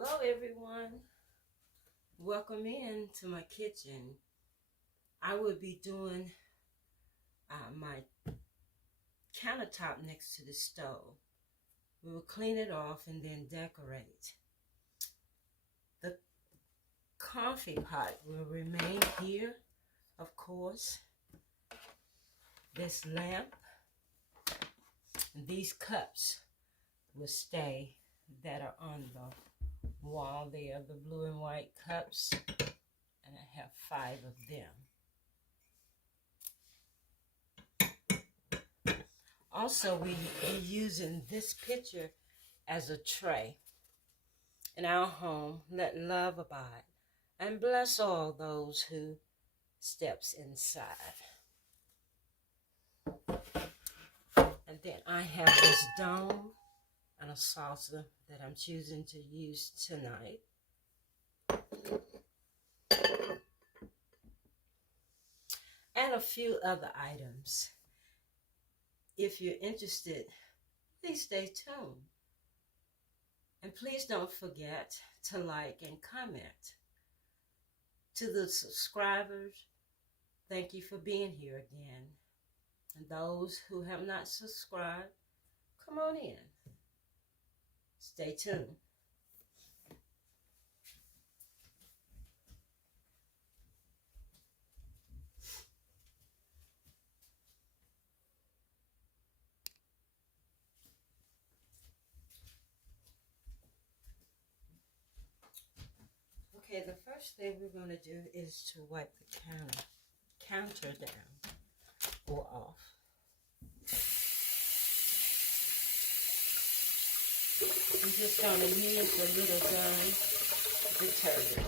Hello everyone, welcome in to my kitchen. I will be doing my countertop next to the stove. We will clean it off and then decorate. The coffee pot will remain here, of course. This lamp and these cups will stay that are on the wall there, the blue and white cups, and I have 5 of them. Also, we be using this picture as a tray. In our home, let love abide and bless all those who steps inside. And then I have this dome and a saucer that I'm choosing to use tonight. And a few other items. If you're interested, please stay tuned. And please don't forget to like and comment. To the subscribers, thank you for being here again. And those who have not subscribed, come on in. Stay tuned. Okay, the first thing we're going to do is to wipe the counter down or off. I'm just going to use a little gun detergent.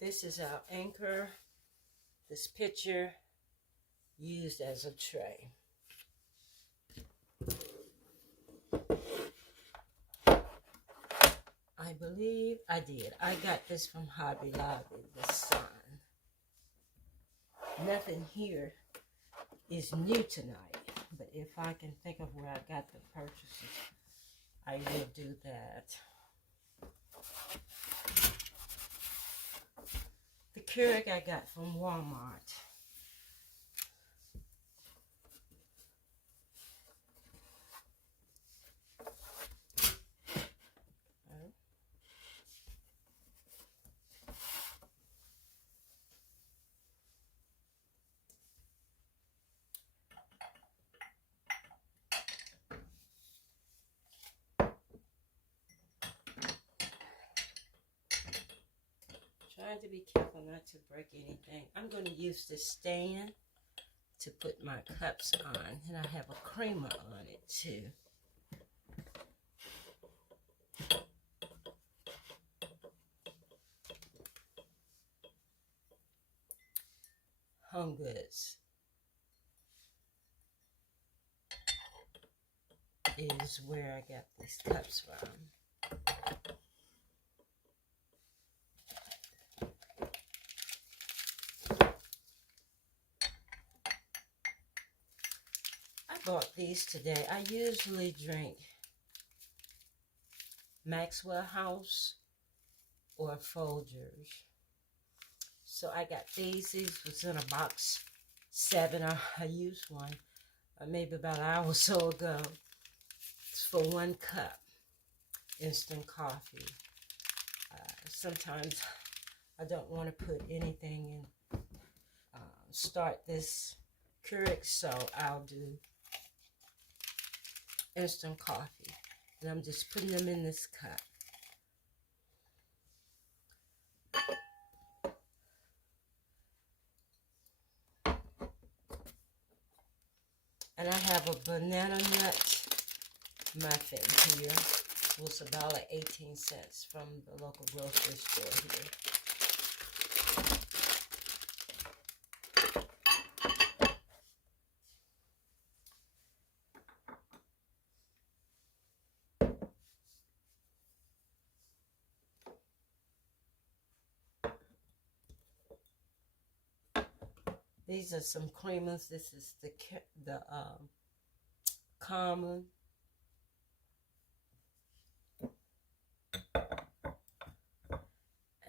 This is our anchor. This picture used as a tray. I believe I did. I got this from Hobby Lobby, the sign. Nothing here is new tonight, but if I can think of where I got the purchases, I will do that. The Keurig I got from Walmart. Trying to be careful not to break anything. I'm going to use this stand to put my cups on, and I have a creamer on it too. Home Goods is where I got these cups from. Bought these today. I usually drink Maxwell House or Folgers. So I got these. These was in a box 7. I used one maybe about an hour or so ago. It's for 1 cup instant coffee. Sometimes I don't want to put anything in, start this Keurig, so I'll do instant coffee. And I'm just putting them in this cup. And I have a banana nut muffin here. It was $1.18 from the local grocery store here. These are some creamers. This is the common.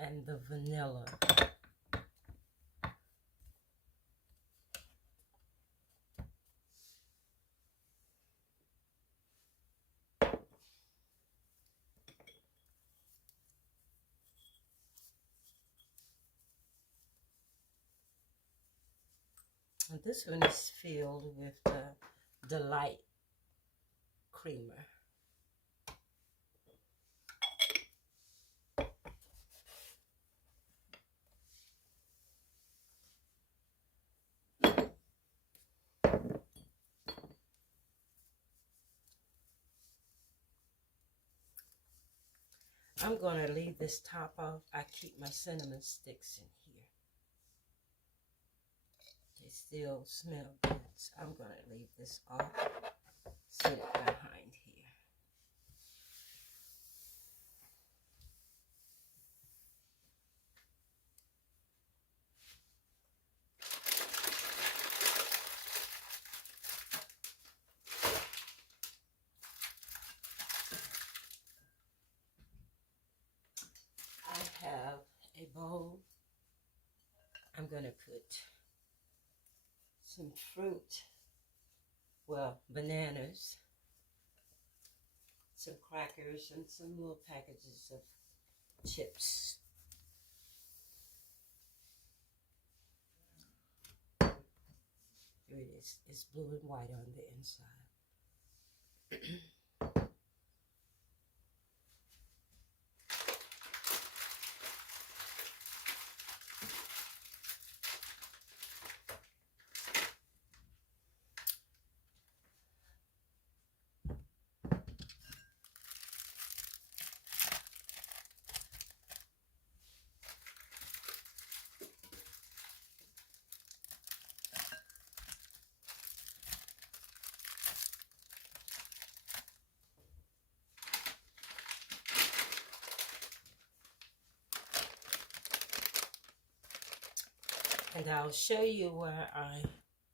And the vanilla. And this one is filled with the Delight creamer. I'm going to leave this top off. I keep my cinnamon sticks in here. They still smell good, so I'm going to leave this off. Set it behind here. I have a bowl. I'm going to put some fruit, well, bananas, some crackers, and some little packages of chips. Here it is. It's blue and white on the inside. And I'll show you where I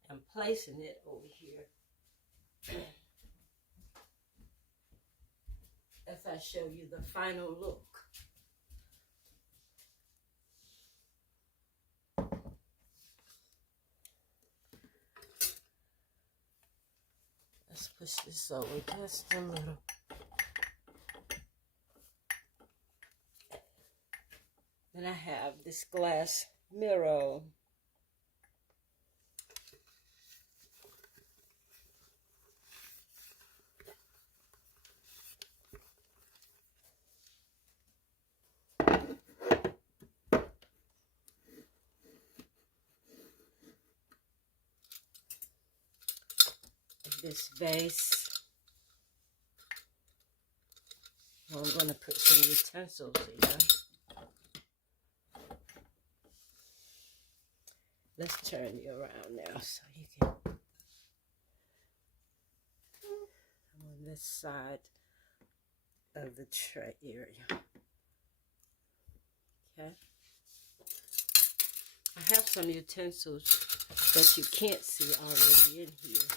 am placing it over here. As I show you the final look. Let's push this over just a little. Then I have this glass mirror. This vase. I'm going to put some utensils here. Let's turn you around now so you can. I'm on this side of the tray area. Okay. I have some utensils that you can't see already in here.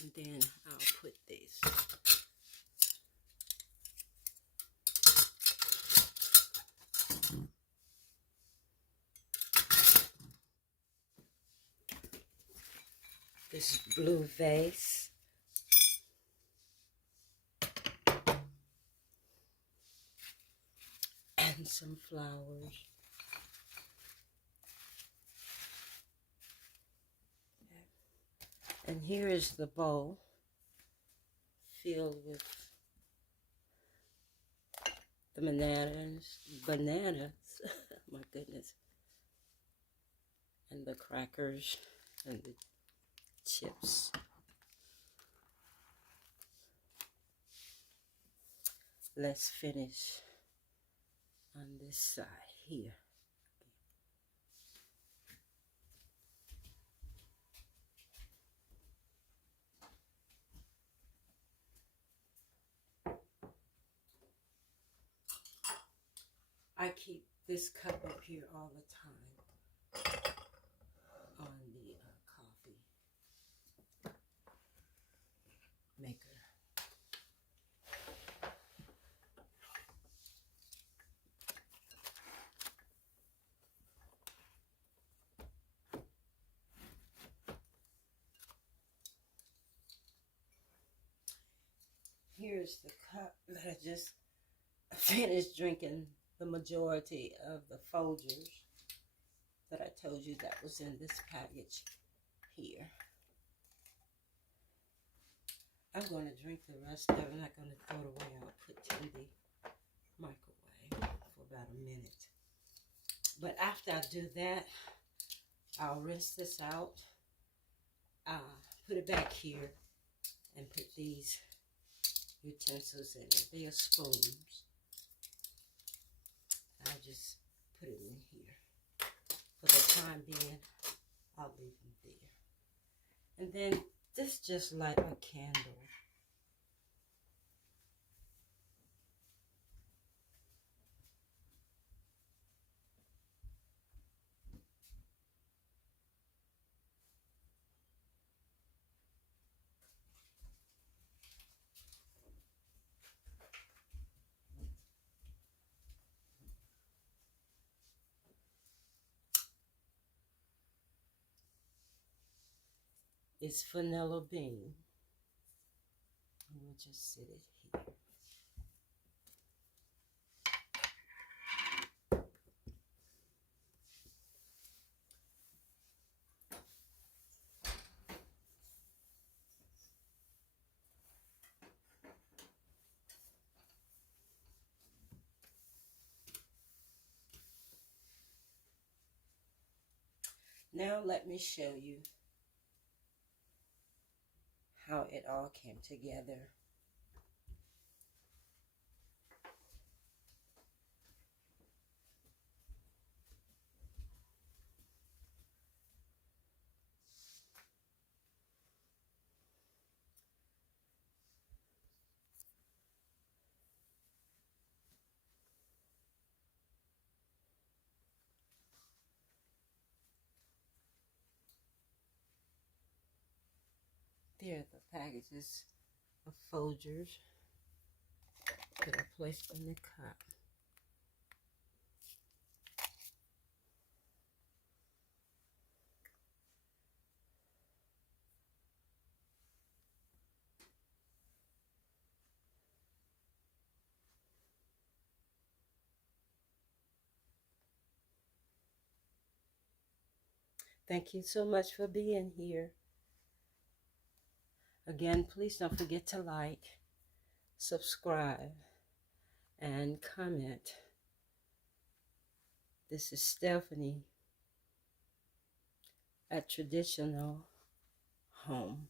And then I'll put this. This blue vase. And some flowers. And here is the bowl. filled with the bananas, my goodness, and the crackers and the chips. Let's finish on this side here. I keep this cup up here all the time on the coffee maker. Here's the cup that I just finished drinking the majority of the Folgers that I told you that was in this package here. I'm going to drink the rest of it. I'm not going to throw it away. I'll put it in the microwave for about a minute. But after I do that, I'll rinse this out, put it back here, and put these utensils in it. They are spoons. I'll just put it in here. For the time being, I'll leave them there. And then this just like a candle. It's vanilla bean. And we'll just sit it here. Now let me show you how it all came together. There are the packages of Folgers that are placed in the cup. Thank you so much for being here. Again, please don't forget to like, subscribe, and comment. This is Stephanie at Traditional Home.